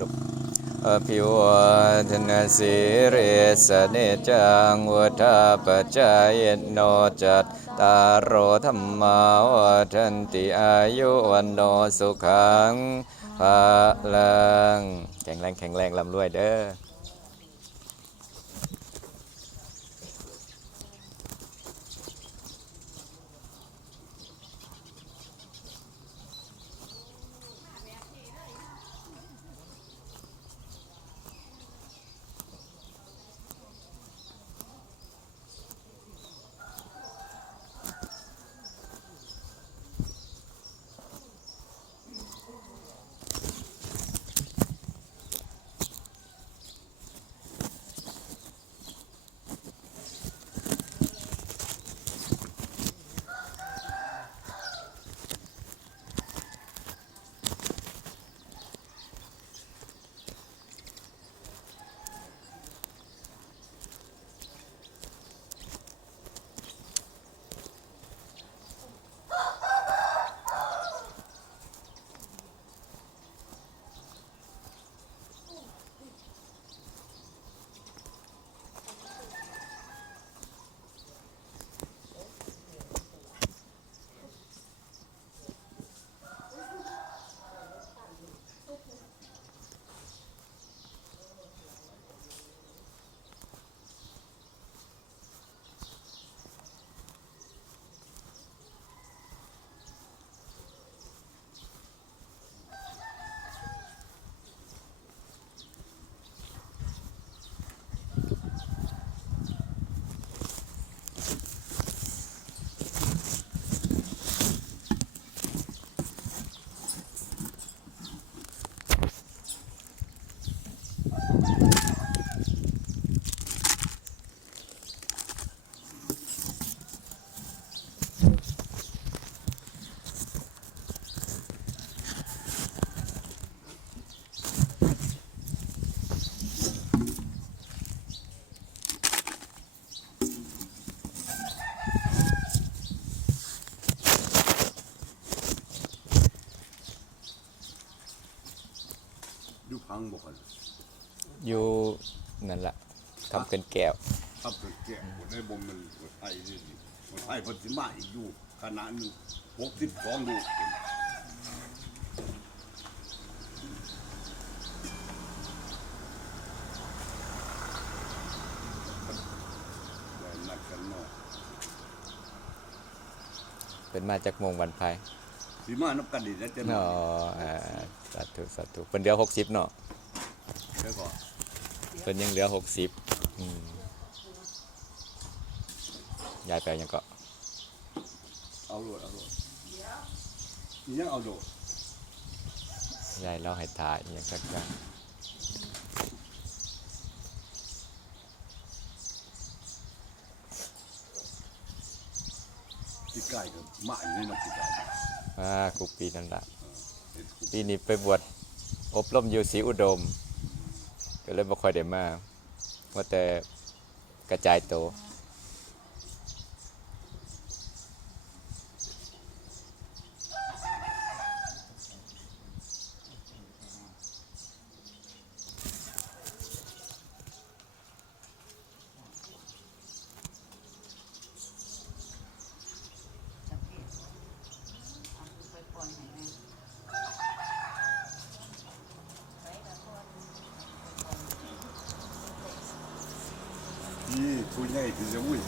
ลูกอภิวาทนาสิริสเนจังวุฒาปจายโนจัตตารโรธรรมาวันติอายุวันโนสุขังภาลังแข็งแรงแข็งแรงลำรวยเด้อ ดูพังบอกกันอยู่นั่นแหละทำเป็นแก้วครับเกิดแก่หมดได้บ่มมันหมดไทยนี่สิหมดไทยเพันธิมาอีกอยู่ขนาดหนึงหกสิบสองลูกได้นักกันเนาะเป็นมาจากโมงวันไพาย สีมานับกันดีแล้วจะเนาะอ่าสาธุสาธุเป็นเหลือหกสิบเนาะแล้วก็เป็นยังเหลือหกสิบยายไปยังก็เอาโลดเอาโลดนี่ยังเอาโลดยายเล่าให้ทายอหยังสักอย่างที่ใกล้กับมาอยู่ในน้ำที่ใก่ากูปีนั่นแหละปีนี้ไปบวชอบรมอยู่ศรีอุดม ก็เลยบ่ค่อยได้มาว่าแต่กระจายโต วนี่คุย